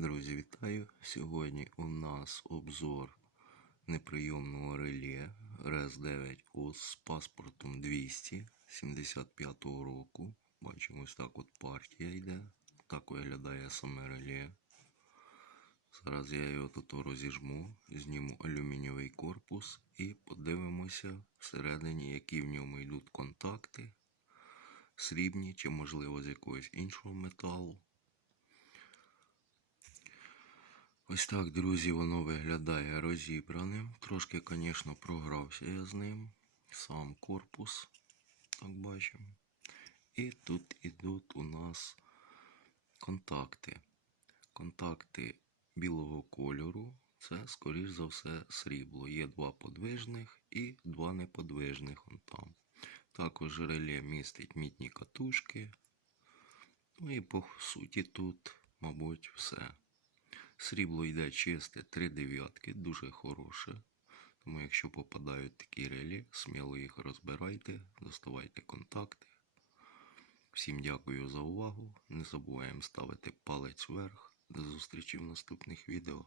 Друзі, вітаю! Сьогодні у нас обзор неприйомного реле res 9 ос з паспортом 200 75 року. Бачимо, ось так от партія йде. Так виглядає саме реле. Зараз я його тут розіжму, зніму алюмінієвий корпус і подивимося всередині, які в ньому йдуть контакти, срібні чи, можливо, з якогось іншого металу. Ось так, друзі, воно виглядає розібраним. Трошки, звісно, програвся я з ним. Сам корпус, так бачимо. І тут ідуть у нас контакти. Контакти білого кольору. Це, скоріш за все, срібло. Є два подвижних і два неподвижних. Он там. Також реле містить мідні катушки. Ну і по суті тут, мабуть, все. Срібло йде чисте три дев'ятки, дуже хороше. Тому якщо попадають такі релі, сміло їх розбирайте, доставайте контакти. Всім дякую за увагу. Не забуваємо ставити палець вверх. До зустрічі в наступних відео.